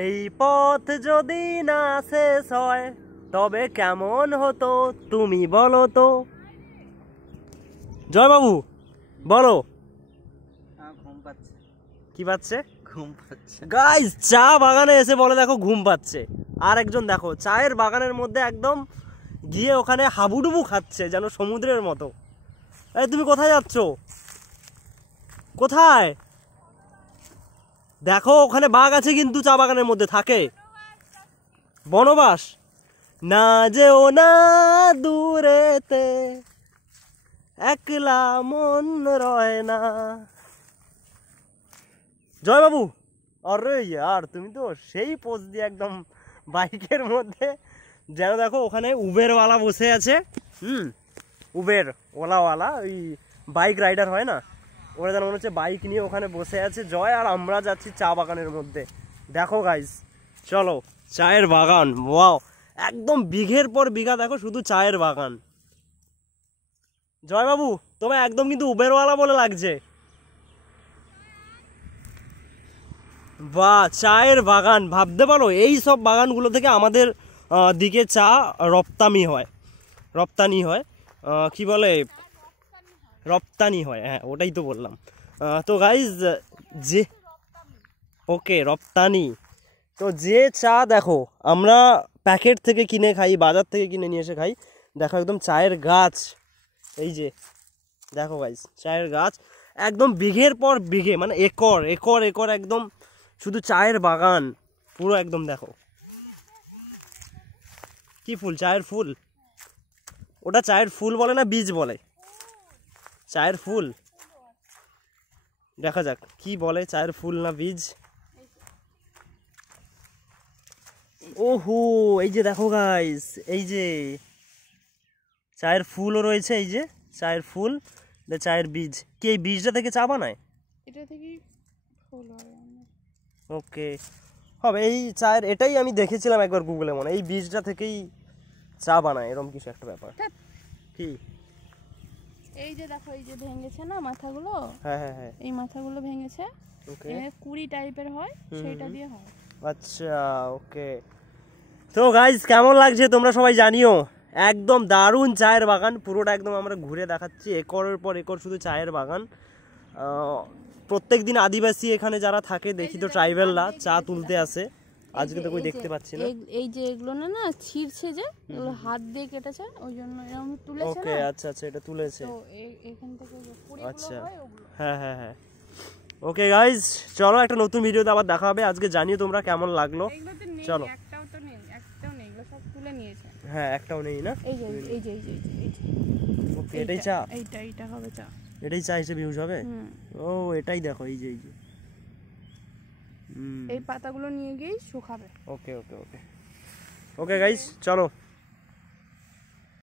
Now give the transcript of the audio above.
এই পথ যদি না শেষ হয় তবে কেমন হতো তুমি বলো তো। জয় বাবু বলো। ঘুম পাচ্ছে। কি পাচ্ছে? ঘুম পাচ্ছে। গাইস চা বাগানে এসে বলে দেখো ঘুম পাচ্ছে, আর একজন দেখো চায়ের বাগানের মধ্যে একদম গিয়ে ওখানে হাবুডুবু খাচ্ছে যেন সমুদ্রের মতো। এই তুমি কোথায় যাচ্ছ? কোথায়? দেখো ওখানে বাঘ আছে কিন্তু চা বাগানের মধ্যে থাকে। বনবাস। না যেও না দূরেতে, একলা মন রয় না। জয় বাবু, আরে ইয়ার তুমি তো সেই পোজ দিয়ে একদম বাইকের মধ্যে যেন দেখো ওখানে উবেরওয়ালা বসে আছে। উবের ওলাওয়ালা, ওই বাইক রাইডার হয় না, ওরা যেন মনে হচ্ছে বাইক নিয়ে ওখানে বসে আছে জয়, আর আমরা যাচ্ছি চা বাগানের মধ্যে। দেখো গাইস চলো, চায়ের বাগান, ওয়াও একদম বিঘের পর বিঘা দেখো শুধু চায়ের বাগান। জয় বাবু তোমায় একদম কিন্তু উবেরওয়ালা বলে লাগছে। বাহ, চায়ের বাগান, ভাবতে পারো এই সব বাগানগুলো থেকে আমাদের দিকে চা রপ্তানি হয়, কি বলে, রপ্তানি হয়, হ্যাঁ ওটাই তো বললাম। তো গাইজ যে ওকে রপ্তানি, তো যে চা দেখো আমরা প্যাকেট থেকে কিনে খাই, বাজার থেকে কিনে নিয়ে এসে খাই, দেখো একদম চায়ের গাছ, এই যে দেখো গাইজ চায়ের গাছ একদম বিঘের পর বিঘে, মানে একর একর একর একদম শুধু চায়ের বাগান পুরো একদম। দেখো কি ফুল, চায়ের ফুল, ওটা চায়ের ফুল বলে না বীজ বলে? চায়ের ফুল, দেখা যাক কি বলে, চায়ের ফুল না বীজ। ওহো এই যে দেখো গাইস, এই যে চায়ের ফুলও রয়েছে, এই যে চায়ের ফুল, চায়ের বীজ। কি এই বীজটা থেকে চা বানায়? এটা থেকেই ফুল হবে। ওকে হবে এই চায়ের, এটাই আমি দেখেছিলাম একবার গুগলে, মনে এই বীজটা থেকেই চা বানায়, এরকম কিছু একটা ব্যাপার। কি এই যে দেখো এই যে ভেঙেছে না মাথাগুলো, হ্যাঁ হ্যাঁ হ্যাঁ এই মাথাগুলো ভেঙেছে, ওকে কুড়ি টাইপের হয়, সেটা দিয়ে হয়। আচ্ছা ওকে। তো গাইজ কেমন লাগছে তোমরা সবাই জানিও, একদম দারুণ চায়ের বাগান পুরোটা, একদম আমরা ঘুরে দেখাচ্ছি, একরের পর একর শুধু চায়ের বাগান। প্রত্যেক দিন আদিবাসী এখানে যারা থাকে দেখি তো ট্রাইবেলরা চা তুলতে আসে, আজকে তো কই দেখতে পাচ্ছি না। এই যে এগুলো না না ছিঁড়ছে, যে এগুলো হাত দিয়ে কেটেছে, ওই জন্য এরকম তুলেছে। ওকে আচ্ছা আচ্ছা, এটা তুলেছে, তো এখান থেকে যে কুড়িগুলো আচ্ছা হয় ওগুলো। হ্যাঁ হ্যাঁ হ্যাঁ ওকে গাইজ চলো একটা নতুন ভিডিওতে আবার দেখা হবে। আজকে জানিও তোমরা কেমন লাগলো। চলো, একটাও তো নেই, একটাও নেই, এগুলো সব তুলে নিয়েছে। হ্যাঁ একটাও নেই না। এই যে এই যে এই যে এই যে ওকে এটাই চা, এইটা হবে চা, এটাই চা হিসেবে ইউজ হবে। ও এটাই দেখো এই যে এই যে এই পাতাগুলো নিয়ে গিয়ে শুকাবে। ওকে ওকে ওকে ওকে গাইজ চলো।